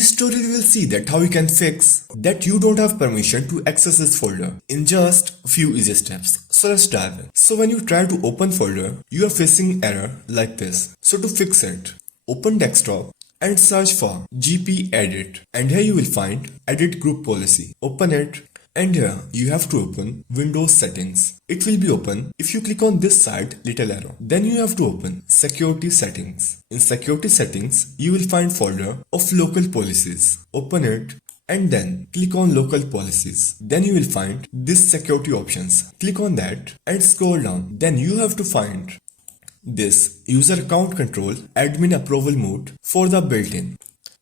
this tutorial you will see that how you can fix that you don't have permission to access this folder in just few easy steps. So let's dive in. So when you try to open folder, you are facing error like this. So to fix it, open desktop and search for gp edit, and here you will find edit group policy. Open it, and here you have to open Windows settings. It will be open if you click on this side little arrow. Then you have to open security settings. In security settings, you will find folder of local policies. Open it and then click on local policies. Then you will find this security options. Click on that and scroll down. Then you have to find this user account control admin approval mode for the built-in.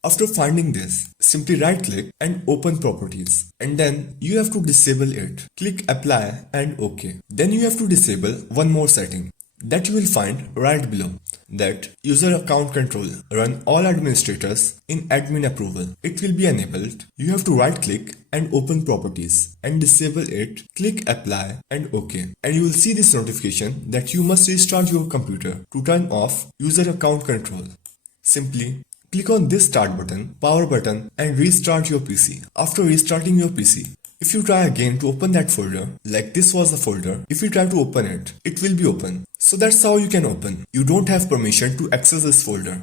After finding this, simply right click and open properties, and then you have to disable it. Click apply and OK. Then you have to disable one more setting that you will find right below, that user account control run all administrators in admin approval. It will be enabled. You have to right click and open properties and disable it. Click apply and OK, and you will see this notification that you must restart your computer to turn off user account control. Simply click on this start button, power button, and restart your PC. After restarting your PC, if you try again to open that folder, like this was the folder, if you try to open it, it will be open. So that's how you can open. You don't have permission to access this folder.